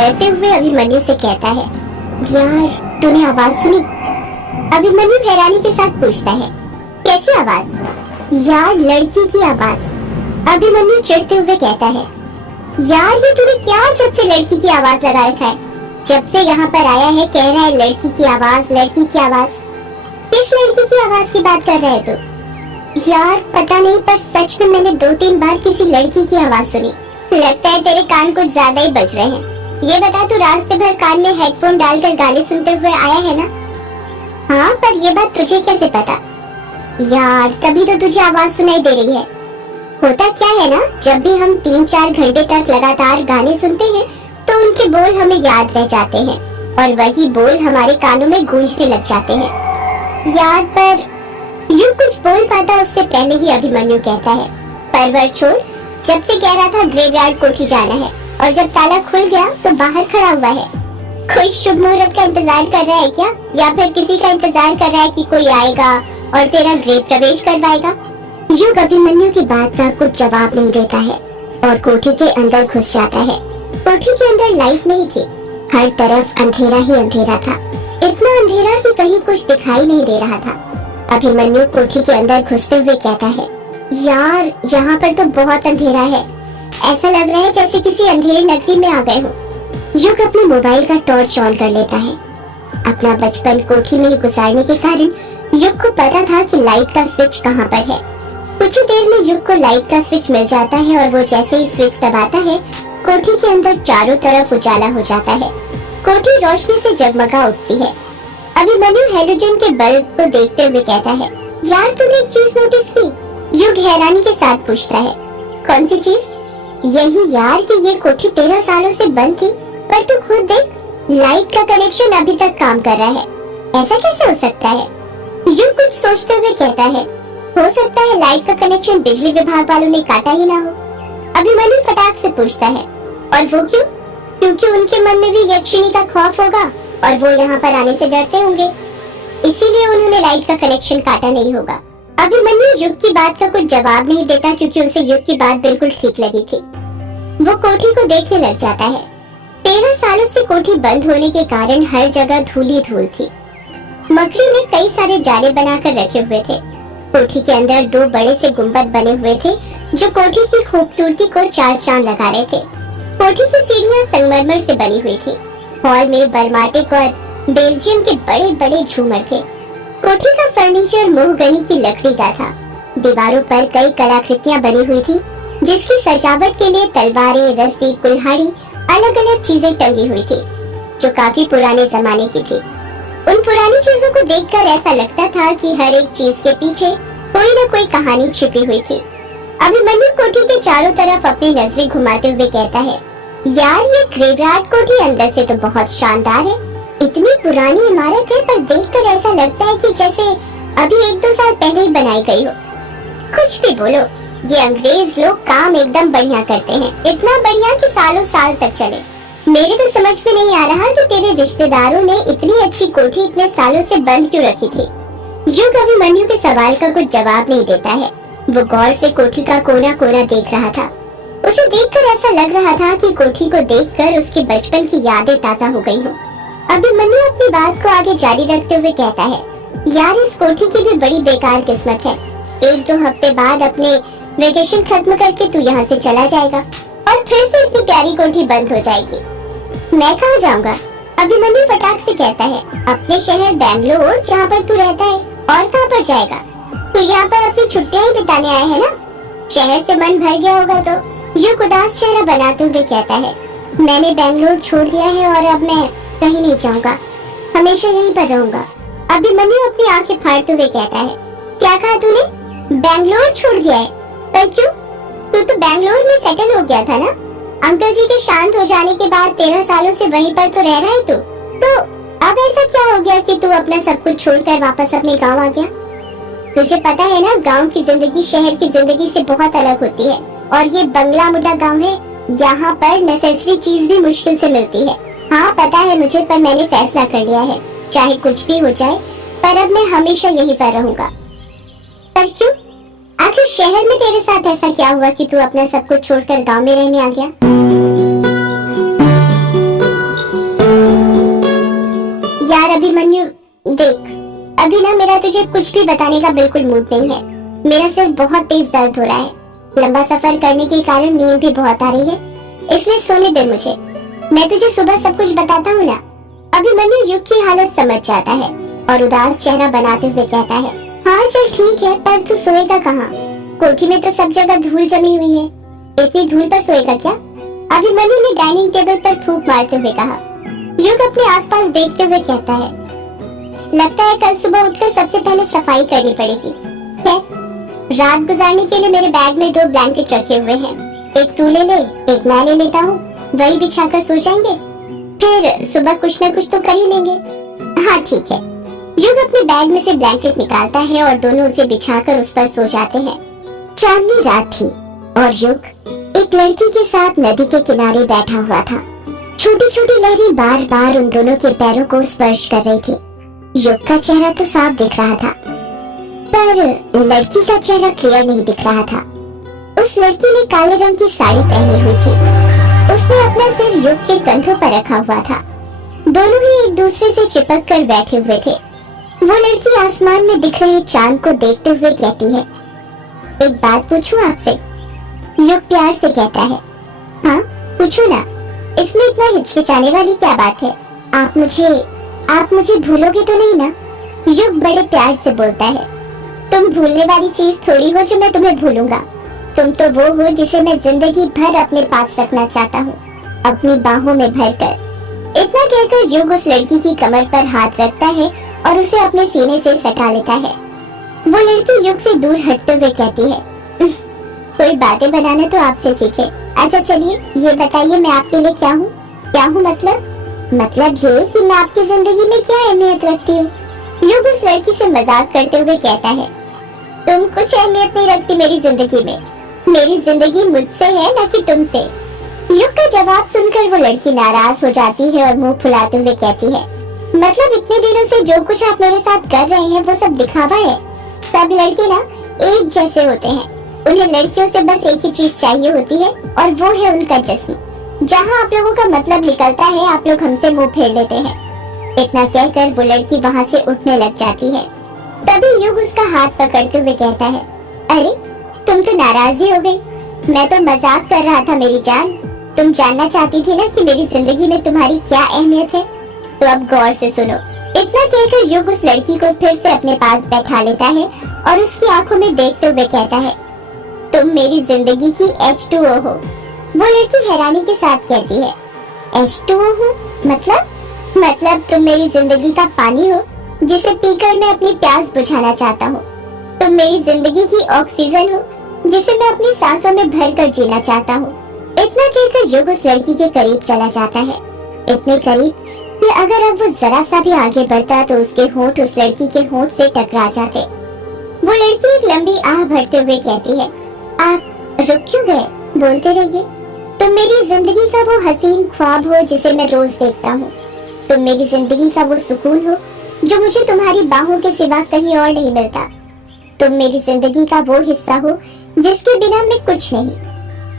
डरते हुए अभिमन्यु से कहता है, यार तूने आवाज सुनी? अभिमन्यु हैरानी के साथ पूछता है, कैसी आवाज? यार लड़की की आवाज। अभिमन्यु चिढ़ते हुए कहता है, यार ये तूने क्या जब से लड़की की आवाज लगा रखा है? जब से यहाँ पर आया है कह रहा है लड़की की आवाज, लड़की की आवाज। किस लड़की की आवाज की बात कर रहे है तू? यार पता नहीं, पर सच में मैंने 2-3 बार किसी लड़की की आवाज सुनी। लगता है तेरे कान कुछ ज्यादा ही बज रहे हैं। ये बता, तू रास्ते भर कान में हेडफोन डालकर गाने सुनते हुए आया है ना? हाँ, पर ये बात तुझे कैसे पता? यार तभी तो तुझे आवाज सुनाई दे रही है। होता क्या है ना, जब भी हम 3-4 घंटे तक लगातार गाने सुनते हैं तो उनके बोल हमें याद रह जाते हैं और वही बोल हमारे कानों में गूंजने लग जाते हैं। यार पर यूं कुछ बोल पाता उससे पहले ही अभिमन्यु कहता है, परवर छोड़, जब से कह रहा था ग्रेवयार्ड कोठी जाना है और जब ताला खुल गया तो बाहर खड़ा हुआ है। कोई शुभ मुहूर्त का इंतजार कर रहा है क्या, या फिर किसी का इंतजार कर रहा है कि कोई आएगा और तेरा गृह प्रवेश करवाएगा? युग अभिमन्यु की बात का कुछ जवाब नहीं देता है और कोठी के अंदर घुस जाता है। कोठी के अंदर लाइट नहीं थी, हर तरफ अंधेरा ही अंधेरा था। इतना अंधेरा कि कहीं कुछ दिखाई नहीं दे रहा था। अभिमन्यु कोठी के अंदर घुसते हुए कहता है, यार यहाँ पर तो बहुत अंधेरा है। ऐसा लग रहा है जैसे किसी अंधेरी नगरी में आ गए हो। युग अपने मोबाइल का टॉर्च ऑन कर लेता है। अपना बचपन कोठी में ही गुजारने के कारण युग को पता था कि लाइट का स्विच कहाँ पर है। कुछ ही देर में युग को लाइट का स्विच मिल जाता है और वो जैसे ही स्विच दबाता है, कोठी के अंदर चारों तरफ उजाला हो जाता है। कोठी रोशनी से जगमगा उठती है। अभिमन्यु हैलोजन के बल्ब को देखते हुए कहता है, यार तूने एक चीज नोटिस की? युग हैरानी के साथ पूछता है, कौन सी चीज? यही यार कि ये कोठी 13 सालों से बंद थी, पर तू खुद देख, लाइट का कनेक्शन अभी तक काम कर रहा है। ऐसा कैसे हो सकता है? युग कुछ सोचते हुए कहता है, हो सकता है लाइट का कनेक्शन बिजली विभाग वालों ने काटा ही ना हो। अभिमन्यु फटाक से पूछता है, और वो क्यों? क्योंकि उनके मन में भी यक्षिणी का खौफ होगा और वो यहाँ पर आने से डरते होंगे, इसीलिए उन्होंने लाइट का कनेक्शन काटा नहीं होगा। अभिमन्यु युग की बात का कुछ जवाब नहीं देता क्योंकि उसे युग की बात बिल्कुल ठीक लगी थी। वो कोठी को देखने लग जाता है। 13 सालों से कोठी बंद होने के कारण हर जगह धूल ही धूल थी। मकड़ी ने कई सारे जाले बनाकर रखे हुए थे। कोठी के अंदर 2 बड़े से गुंबद बने हुए थे जो कोठी की खूबसूरती को 4 चांद लगा रहे थे। कोठी की सीढ़ियां संगमरमर से बनी हुई थी। हॉल में बर्माटिक और बेल्जियम के बड़े बड़े झूमर थे। कोठी का फर्नीचर मोहगनी की लकड़ी का था। दीवारों पर कई कलाकृतियां बनी हुई थी जिसकी सजावट के लिए तलवारें, रस्सी, कुल्हाड़ी, अलग अलग चीजें टंगी हुई थी जो काफी पुराने जमाने की थी। उन पुरानी चीजों को देखकर ऐसा लगता था कि हर एक चीज के पीछे कोई न कोई कहानी छिपी हुई थी। अभिमन्यु कोठी के चारों तरफ अपनी नजरें घुमाते हुए कहता है, यार ये ग्रेवयार्ड कोठी अंदर से तो बहुत शानदार है। इतनी पुरानी इमारत है पर देखकर ऐसा लगता है कि जैसे अभी 1-2 साल पहले ही बनाई गई हो। कुछ भी बोलो, ये अंग्रेज लोग काम एकदम बढ़िया करते हैं, इतना बढ़िया कि सालों साल तक चले। मेरे तो समझ में नहीं आ रहा कि तेरे रिश्तेदारों ने इतनी अच्छी कोठी इतने सालों से बंद क्यों रखी थी। युग अभिमन्यु के सवाल का कुछ जवाब नहीं देता है। वो गौर से कोठी का कोना कोना देख रहा था। उसे देखकर ऐसा लग रहा था कि कोठी को देखकर उसके बचपन की यादें ताजा हो गई हो। अभिमन्यु अपनी बात को आगे जारी रखते हुए कहता है, यार इस कोठी की भी बड़ी बेकार किस्मत है। 1-2 हफ्ते बाद अपने वेकेशन खत्म करके तू यहाँ से चला जाएगा और फिर से इतनी प्यारी कोठी बंद हो जाएगी। मैं कहाँ जाऊँगा? अभिमन्यु फटाक से कहता है, अपने शहर बेंगलोर जहाँ पर तू रहता है। और कहाँ पर जाएगा? तू यहाँ पर अपनी छुट्टियाँ ही बिताने आया है ना? शहर से मन भर गया होगा तो। युग उदास चेहरा बनाते हुए कहता है, मैंने बेंगलोर छोड़ दिया है और अब मैं कहीं नहीं जाऊंगा, हमेशा यहीं पर रहूंगा। अभिमन्यु अपनी आंखें फाड़ते हुए कहता है, क्या कहा तूने? बेंगलोर छोड़ दिया है? पर क्यों? तू तो बेंगलोर में सेटल हो गया था ना? अंकल जी के शांत हो जाने के बाद 13 सालों से वहीं पर तो रह रहा है तू। तो अब ऐसा क्या हो गया कि तू अपना सब कुछ छोड़कर वापस अपने गाँव आ गया? तुझे पता है ना, गाँव की जिंदगी शहर की जिंदगी से बहुत अलग होती है। और ये बंगला मुडा गाँव है, यहाँ पर नेसेसरी चीज भी मुश्किल से मिलती है। हाँ पता है मुझे, पर मैंने फैसला कर लिया है, चाहे कुछ भी हो जाए, पर अब मैं हमेशा यहीं पर रहूंगा। पर क्यों? आखिर शहर में तेरे साथ ऐसा क्या हुआ कि तू अपना सब कुछ छोड़कर गांव में रहने आ गया? अभिमन्यु देख, अभी ना मेरा तुझे कुछ भी बताने का बिल्कुल मूड नहीं है। मेरा सिर बहुत तेज दर्द हो रहा है। लंबा सफर करने के कारण नींद भी बहुत आ रही है, इसलिए सोने दे मुझे। मैं तुझे सुबह सब कुछ बताता हूँ ना। अभिमन्यु युग की हालत समझ जाता है और उदास चेहरा बनाते हुए कहता है, हाँ चल ठीक है, पर तू सोएगा कहाँ? कोठी में तो सब जगह धूल जमी हुई है, इतनी धूल पर सोएगा क्या? अभिमन्यु ने डाइनिंग टेबल पर फूंक मारते हुए कहा। युग अपने आसपास देखते हुए कहता है, लगता है कल सुबह उठकर सबसे पहले सफाई करनी पड़ेगी। खैर, रात गुजारने के लिए मेरे बैग में 2 ब्लैंकेट रखे हुए हैं, एक तू ले ले, एक मैं ले लेता हूँ, वही बिछाकर सो जाएंगे, फिर सुबह कुछ न कुछ तो कर ही लेंगे। हाँ ठीक है। युग अपने बैग में से ब्लैंकेट निकालता है और दोनों उसे बिछाकर उस पर सो जाते हैं। चांदनी रात थी और युग एक लड़की के साथ नदी के किनारे बैठा हुआ था। छोटी छोटी लहरें बार बार उन दोनों के पैरों को स्पर्श कर रही थी। युग का चेहरा तो साफ दिख रहा था, पर लड़की का चेहरा क्लियर नहीं दिख रहा था। उस लड़की ने काले रंग की साड़ी पहनी हुई थी। उसने अपना सिर युग के कंधों पर रखा हुआ था। दोनों ही एक दूसरे से चिपक कर बैठे हुए थे। वो लड़की आसमान में दिख रहे चांद को देखते हुए कहती है, एक बात पूछूं आपसे? युग प्यार से कहता है, हाँ पूछो ना, इसमें इतना हिचकिचाने वाली क्या बात है? आप मुझे भूलोगे तो नहीं ना? युग बड़े प्यार से बोलता है, तुम भूलने वाली चीज थोड़ी हो जो मैं तुम्हें भूलूंगा। तुम तो वो हो जिसे मैं जिंदगी भर अपने पास रखना चाहता हूँ, अपनी बाहों में भरकर। इतना कहकर युग उस लड़की की कमर पर हाथ रखता है और उसे अपने सीने से सटा लेता है। वो लड़की युग से दूर हटते हुए कहती है, कोई बातें बनाना तो आपसे सीखे। अच्छा चलिए ये बताइए, मैं आपके लिए क्या हूँ? क्या हूँ मतलब ये कि मैं आपकी जिंदगी में क्या अहमियत रखती हूँ। युग उस लड़की से मजाक करते हुए कहता है, तुम कुछ अहमियत नहीं रखती मेरी जिंदगी में। मेरी जिंदगी मुझसे है न कि तुमसे। युग का जवाब सुनकर वो लड़की नाराज हो जाती है और मुंह फुलाते हुए कहती है, मतलब इतने दिनों से जो कुछ आप मेरे साथ कर रहे हैं वो सब दिखावा है। सब लड़के ना एक जैसे होते हैं, उन्हें लड़कियों से बस एक ही चीज चाहिए होती है और वो है उनका जिस्म। जहाँ आप लोगों का मतलब निकलता है, आप लोग हमसे मुंह फेर लेते हैं। इतना कहकर वो लड़की वहाँ से उठने लग जाती है। तभी युग उसका हाथ पकड़ते हुए कहता है, अरे तुम तो नाराज ही हो गई। मैं तो मजाक कर रहा था मेरी जान। तुम जानना चाहती थी ना कि मेरी जिंदगी में तुम्हारी क्या अहमियत है, तो अब गौर से सुनो। इतना कहकर युग उस लड़की को फिर से अपने पास बैठा लेता है और उसकी आंखों में देखते हुए कहता है, तुम मेरी जिंदगी की H2O हो। वो लड़की हैरानी के साथ कहती है, H2O हो? मतलब तुम मेरी जिंदगी का पानी हो जिसे पीकर मैं अपनी प्यास बुझाना चाहता हूँ। तुम मेरी जिंदगी की ऑक्सीजन हो जिसे मैं अपनी सांसों में भरकर जीना चाहता हूँ। इतना कहकर युग उस लड़की के करीब चला जाता है, इतने करीब कि अगर अब वो जरा सा भी आगे बढ़ता तो उसके होंठ उस लड़की के होंठ से टकरा जाते। वो लड़की एक लंबी आह भरते हुए कहती है, आप रुक क्यों गए? बोलते रहिए। तुम मेरी जिंदगी का वो हसीन ख्वाब हो जिसे मैं रोज देखता हूँ। तुम मेरी जिंदगी का वो सुकून हो जो मुझे तुम्हारी बाहों के सिवा कहीं और नहीं मिलता। तुम मेरी जिंदगी का वो हिस्सा हो जिसके बिना मैं कुछ नहीं।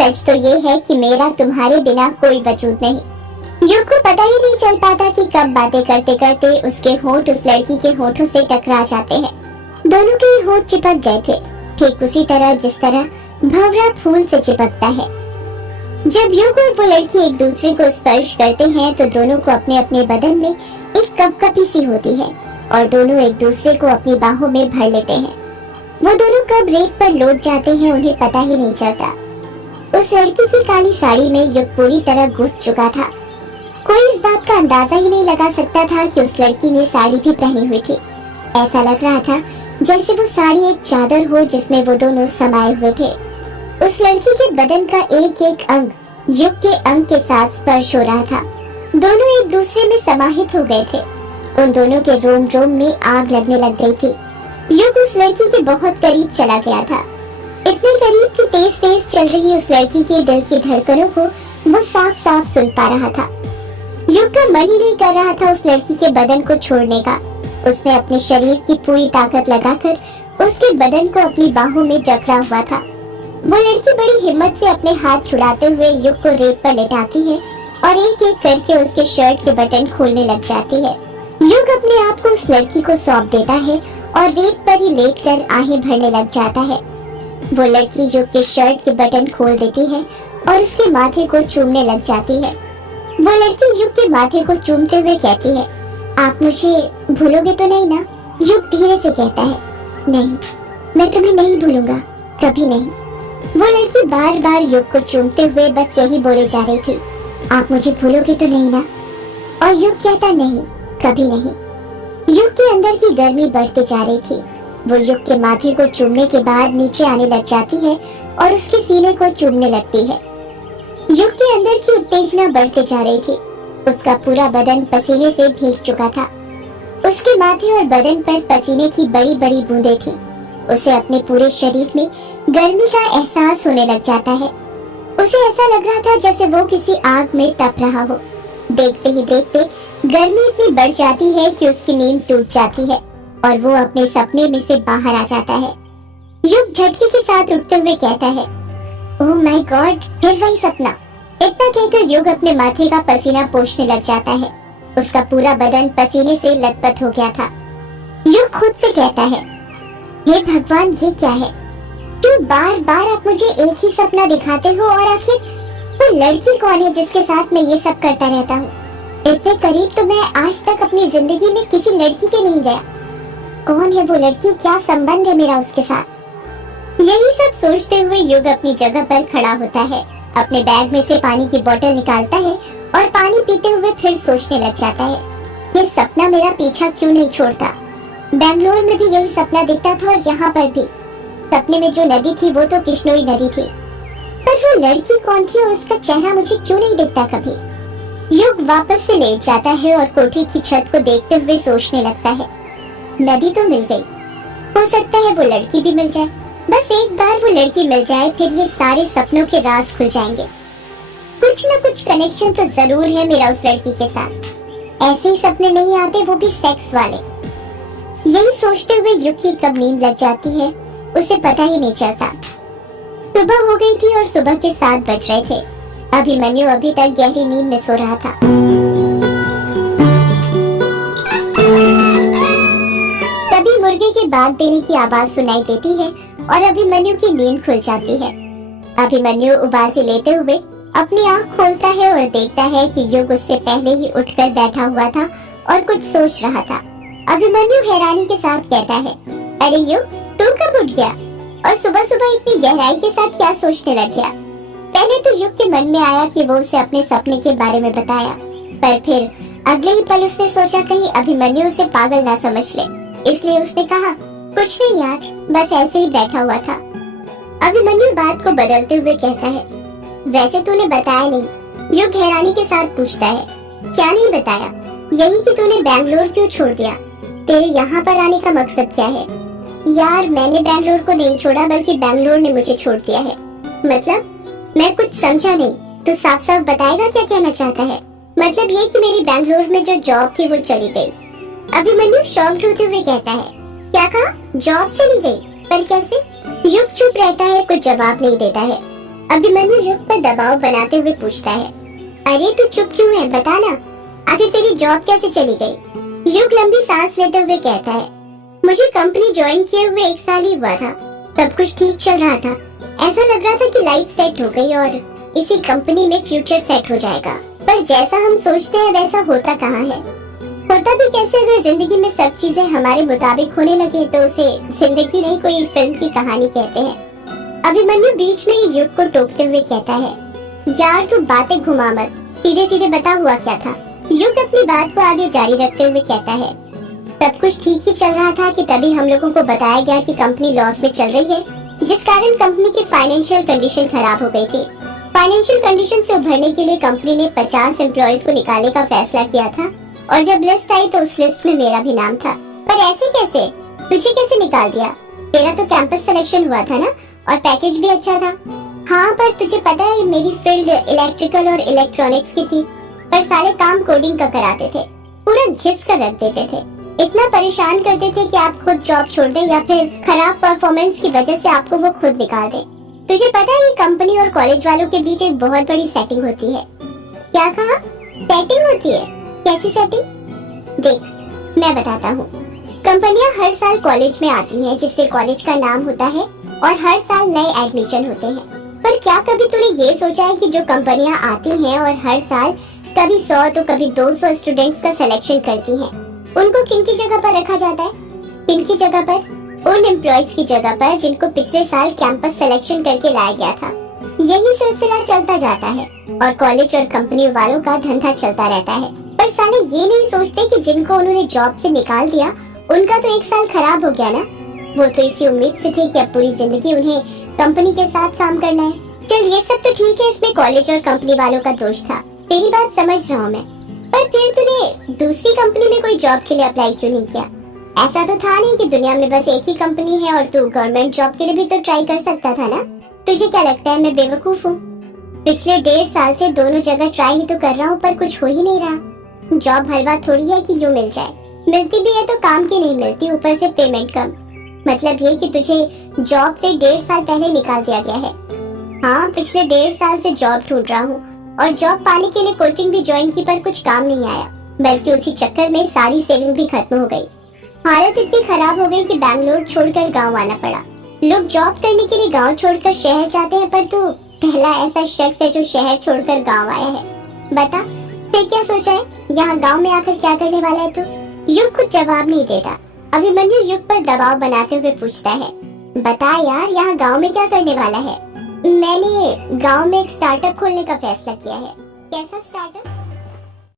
सच तो ये है कि मेरा तुम्हारे बिना कोई वजूद नहीं। युग को पता ही नहीं चल पाता कि कब बातें करते करते उसके होंठ उस लड़की के होठों से टकरा जाते हैं। दोनों के होंठ चिपक गए थे, ठीक उसी तरह जिस तरह भंवरा फूल से चिपकता है। जब युग और वो लड़की एक दूसरे को स्पर्श करते हैं तो दोनों को अपने अपने बदन में एक कपकपी सी होती है और दोनों एक दूसरे को अपनी बाहों में भर लेते हैं। वो दोनों कब रेत पर लौट जाते हैं उन्हें पता ही नहीं चलता। उस लड़की की काली साड़ी में युग पूरी तरह घुस चुका था। कोई इस बात का अंदाजा ही नहीं लगा सकता था कि उस लड़की ने साड़ी भी पहनी हुई थी। ऐसा लग रहा था जैसे वो साड़ी एक चादर हो जिसमें वो दोनों समाये हुए थे। उस लड़की के बदन का एक एक अंग युग के अंग के साथ स्पर्श हो रहा था। दोनों एक दूसरे में समाहित हो गए थे। उन दोनों के रोम रोम में आग लगने लग गई थी। युग उस लड़की के बहुत करीब चला गया था, इतने करीब कि तेज तेज चल रही उस लड़की के दिल की धड़कनों को वो साफ साफ सुन पा रहा था। युग का मन ही नहीं कर रहा था उस लड़की के बदन को छोड़ने का। उसने अपने शरीर की पूरी ताकत लगाकर उसके बदन को अपनी बाहों में जकड़ा हुआ था। वो लड़की बड़ी हिम्मत से अपने हाथ छुड़ाते हुए युग को रेत पर लेटाती है और एक एक करके उसके शर्ट के बटन खोलने लग जाती है। युग अपने आप को उस लड़की को सौंप देता है और रेत पर ही लेटकर आहें भरने लग जाता है। वो लड़की युग के शर्ट के बटन खोल देती है और उसके माथे को चूमने लग जाती है। वो लड़की युग के माथे को चूमते हुए कहती है, आप मुझे भूलोगे तो नहीं ना? युग धीरे से कहता है, नहीं, मैं तुम्हें नहीं भूलूंगा, कभी नहीं। वो लड़की बार बार युग को चूमते हुए बस यही बोले जा रही थी, आप मुझे भूलोगे तो नहीं ना? और युग कहता, नहीं, कभी नहीं। युग के अंदर की गर्मी बढ़ती जा रही थी। वो युग के माथे को चूमने के बाद नीचे आने लग जाती है और उसके सीने को चूमने लगती है। युग के अंदर की उत्तेजना बढ़ती जा रही थी। उसका पूरा बदन पसीने से भीग चुका था। उसके माथे और बदन पर पसीने की बड़ी बड़ी बूंदें थी। उसे अपने पूरे शरीर में गर्मी का एहसास होने लग जाता है। उसे ऐसा लग रहा था जैसे वो किसी आग में तप रहा हो। देखते ही देखते गर्मी इतनी बढ़ जाती है कि उसकी नींद टूट जाती है और वो अपने सपने में से बाहर आ जाता है। युग झटके के साथ उठते हुए कहता है, ओह माय गॉड, फिर वही सपना। इतना कहकर युग अपने माथे का पसीना पोंछने लग जाता है। उसका पूरा बदन पसीने से लथपथ हो गया था। युग खुद से कहता है, हे भगवान, ये क्या है? क्यों बार बार आप मुझे एक ही सपना दिखाते हो? और आखिर वो लड़की कौन है जिसके साथ मैं ये सब करता रहता हूँ? इतने करीब तो मैं आज तक अपनी जिंदगी में किसी लड़की के नहीं गया। कौन है वो लड़की? क्या संबंध है मेरा उसके साथ? यही सब सोचते हुए युग अपनी जगह पर खड़ा होता है। अपने बैग में से पानी की बोतल निकालता है और पानी पीते हुए फिर सोचने लग जाता है, ये सपना मेरा पीछा क्यों नहीं छोड़ता? बेंगलोर में भी यही सपना दिखता था और यहाँ पर भी। सपने में जो नदी थी वो तो किश्नोई नदी थी, पर वो लड़की कौन थी और उसका चेहरा मुझे क्यों नहीं दिखता कभी? युग वापस से लेट जाता है और कोठी की छत को देखते हुए सोचने लगता है, नदी तो मिल गई, हो सकता है वो लड़की भी मिल जाए। बस एक बार वो लड़की मिल जाए, फिर ये सारे सपनों के राज खुल जाएंगे। कुछ न कुछ कनेक्शन तो जरूर है मेरा उस लड़की के साथ। ऐसे ही सपने नहीं आते, वो भी सेक्स वाले। यही सोचते हुए युग की कब नींद लग जाती है उसे पता ही नहीं चलता। सुबह हो गई थी और सुबह के 7 बज रहे थे। अभिमन्यु अभी तक गहरी नींद में सो रहा था। तभी मुर्गे के बाग देने की आवाज सुनाई देती है और अभिमन्यु की नींद खुल जाती है। अभिमन्यु उबासी लेते हुए अपनी आंख खोलता है और देखता है कि युग उससे पहले ही उठकर बैठा हुआ था और कुछ सोच रहा था। अभिमन्यु हैरानी के साथ कहता है, अरे युग, तू कब उठ गया और सुबह सुबह इतनी गहराई के साथ क्या सोचने लग गया? पहले तो युग के मन में आया कि वो उसे अपने सपने के बारे में बताया, पर फिर अगले ही पल उसने सोचा कहीं अभिमन्यु उसे पागल ना समझ ले, इसलिए उसने कहा, कुछ नहीं यार, बस ऐसे ही बैठा हुआ था। अभिमन्यु बात को बदलते हुए कहता है, वैसे तूने बताया नहीं। युग हैरानी के साथ पूछता है, क्या नहीं बताया? यही कि तूने बैंगलोर क्यों छोड़ दिया? तेरे यहाँ पर आने का मकसद क्या है? यार, मैंने बैंगलोर को नहीं छोड़ा, बल्कि बैंगलोर ने मुझे छोड़ दिया है। मतलब? मैं कुछ समझा नहीं, तो साफ साफ बताएगा क्या कहना चाहता है? मतलब ये कि मेरी बैंगलोर में जो जॉब थी वो चली गई। अभिमन्यु शॉक्ड होते हुए कहता है, क्या कहा? जॉब चली गई? पर कैसे? युग चुप रहता है, कुछ जवाब नहीं देता है। अभिमन्यु युग पर दबाव बनाते हुए पूछता है, अरे तू चुप क्यों है, बता ना, आखिर तेरी जॉब कैसे चली गई? युग लंबी सांस लेते हुए कहता है, मुझे कंपनी ज्वाइन किए हुए 1 साल ही हुआ था, सब कुछ ठीक चल रहा था। ऐसा लग रहा था कि लाइफ सेट हो गई और इसी कंपनी में फ्यूचर सेट हो जाएगा, पर जैसा हम सोचते हैं वैसा होता कहाँ है। होता भी कैसे अगर जिंदगी में सब चीजें हमारे मुताबिक होने लगे तो उसे जिंदगी नहीं, कोई फिल्म की कहानी कहते हैं। अभिमन्यु बीच में ही युग को टोकते हुए कहता है, यार तू बातें घुमा मत, सीधे सीधे बता हुआ क्या था? युग अपनी बात को आगे जारी रखते हुए कहता है, सब कुछ ठीक ही चल रहा था कि तभी हम लोगों को बताया गया कि कंपनी लॉस में चल रही है, जिस कारण कंपनी की फाइनेंशियल कंडीशन खराब हो गई थी। फाइनेंशियल कंडीशन से उभरने के लिए कंपनी ने 50 एम्प्लॉयज को निकालने का फैसला किया था और जब लिस्ट आई तो उस लिस्ट में मेरा भी नाम था। पर ऐसे कैसे? तुझे कैसे निकाल दिया? तेरा तो कैंपस सिलेक्शन हुआ था ना, और पैकेज भी अच्छा था। हाँ, पर तुझे पता है मेरी फील्ड इलेक्ट्रिकल और इलेक्ट्रॉनिक्स की थी, पर सारे काम कोडिंग का कराते थे, पूरा घिस कर रख देते थे, इतना परेशान करते थे कि आप खुद जॉब छोड़ दें या फिर खराब परफॉर्मेंस की वजह से आपको वो खुद निकाल दे। तुझे पता है ये कंपनी और कॉलेज वालों के बीच एक बहुत बड़ी सेटिंग होती है। क्या कहा? सेटिंग होती है? कैसी सेटिंग? देख, मैं बताता हूँ। कंपनियां हर साल कॉलेज में आती हैं, जिससे कॉलेज का नाम होता है और हर साल नए एडमिशन होते हैं। पर क्या कभी तूने ये सोचा है कि जो कंपनियां आती हैं और हर साल कभी 100 तो कभी 200 स्टूडेंट्स का सिलेक्शन करती हैं, उनको किन की जगह पर रखा जाता है? किन की जगह पर? उन एम्प्लॉयज की जगह पर जिनको पिछले साल कैंपस सिलेक्शन करके लाया गया था। यही सिलसिला चलता जाता है और कॉलेज और कंपनी वालों का धंधा चलता रहता है। पर साले ये नहीं सोचते कि जिनको उन्होंने जॉब से निकाल दिया उनका तो एक साल खराब हो गया ना। वो तो इसी उम्मीद से थे कि अब पूरी जिंदगी उन्हें कंपनी के साथ काम करना है। चल ये सब तो ठीक है, इसमें कॉलेज और कंपनी वालों का दोष था, तेरी बात समझ रहा हूँ मैं। पर फिर तूने दूसरी कंपनी में कोई जॉब के लिए अप्लाई क्यों नहीं किया? ऐसा तो था नहीं कि दुनिया में बस एक ही कंपनी है और तू गवर्नमेंट जॉब के लिए भी तो ट्राई कर सकता था ना। तुझे क्या लगता है मैं बेवकूफ हूँ? पिछले 1.5 साल से दोनों जगह ट्राई ही तो कर रहा हूँ, पर कुछ हो ही नहीं रहा। जॉब हलवा थोड़ी है कि यूं मिल जाए, मिलती भी है तो काम की नहीं मिलती, ऊपर से पेमेंट कम। मतलब ये कि तुझे जॉब से 1.5 साल पहले निकाल दिया गया है। हाँ, पिछले 1.5 साल से जॉब ढूंढ रहा हूँ और जॉब पाने के लिए कोचिंग भी ज्वाइन की, पर कुछ काम नहीं आया, बल्कि उसी चक्कर में सारी सेविंग भी खत्म हो गई। हालत इतनी खराब हो गई कि बैंगलोर छोड़कर गाँव आना पड़ा। लोग जॉब करने के लिए गाँव छोड़कर शहर जाते हैं, पर तू पहला ऐसा शख्स है जो शहर छोड़कर गाँव आया है। बता फिर क्या सोचा है? यहाँ गाँव में आकर क्या करने वाला है तू? युग कुछ जवाब नहीं देता। अभिमन्यु युग पर दबाव बनाते हुए पूछता है, बता यार, यहाँ गाँव में क्या करने वाला है? मैंने गाँव में एक स्टार्टअप खोलने का फैसला किया है। कैसा स्टार्टअप?